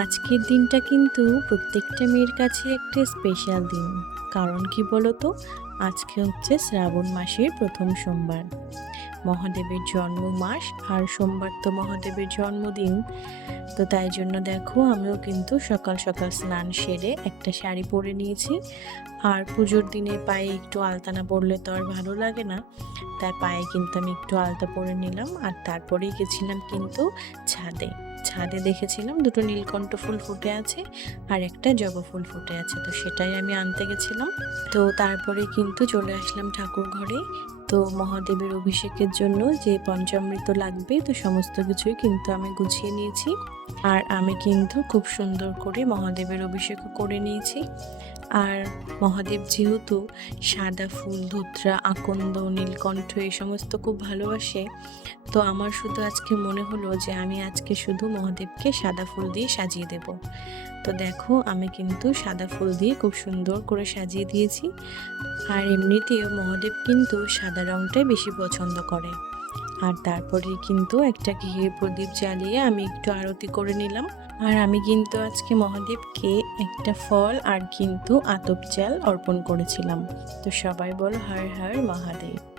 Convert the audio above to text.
আজকের দিনটা কিন্তু প্রত্যেকটা মেয়ের কাছে একটা স্পেশাল দিন। কারণ কি বলতো, আজকে হচ্ছে শ্রাবণ মাসের প্রথম সোমবার, মহাদেবের জন্ম মাস, আর সোমবার তো মহাদেবের জন্মদিন। তো তাই জন্য দেখো, আমিও কিন্তু সকাল সকাল স্নান সেরে একটা শাড়ি পরে নিয়েছি। আর পুজোর দিনে পায়ে একটু আলতা না পরলে তো আর ভালো লাগে না, তাই পায়ে কিন্তু আমি একটু আলতা পরে নিলাম। আর তারপরেই গেছিলাম কিন্তু ছাদে। ছাদে দেখেছিলাম দুটো নীলকণ্ঠ ফুল ফুটে আছে আর একটা জবা ফুল ফুটে আছে, তো সেটাই আমি আনতে গেছিলাম। তো তারপরে কিন্তু চলে আসলাম ঠাকুর ঘরে। তো মহাদেবের অভিষেকের জন্য যে পঞ্চামৃত লাগবে, তো সমস্ত কিছুই কিন্তু আমি গুছিয়ে নিয়েছি। আর আমি কিন্তু খুব সুন্দর করে মহাদেবের অভিষেকও করে নিয়েছি। আর মহাদেব যেহেতু সাদা ফুল, ধুত্রা, আকন্দ, নীলকণ্ঠ এই সমস্ত খুব ভালোবাসে, তো আমার শুধু আজকে মনে হলো যে আমি আজকে শুধু মহাদেবকে সাদা ফুল দিয়ে সাজিয়ে দেব। তো দেখো, আমি কিন্তু সাদা ফুল দিয়ে খুব সুন্দর করে সাজিয়ে দিয়েছি। আর এমনিতেও মহাদেব কিন্তু সাদা রংটাই বেশি পছন্দ করে। আর তারপরে কিন্তু একটা ঘিয়ের প্রদীপ জ্বালিয়ে আমি একটু আরতি করে নিলাম। আর আমি কিন্তু আজকে মহাদেবকে একটা ফল আর কিন্তু আতপ চাল অর্পণ করেছিলাম। তো সবাই বলো হর হর মহাদেব।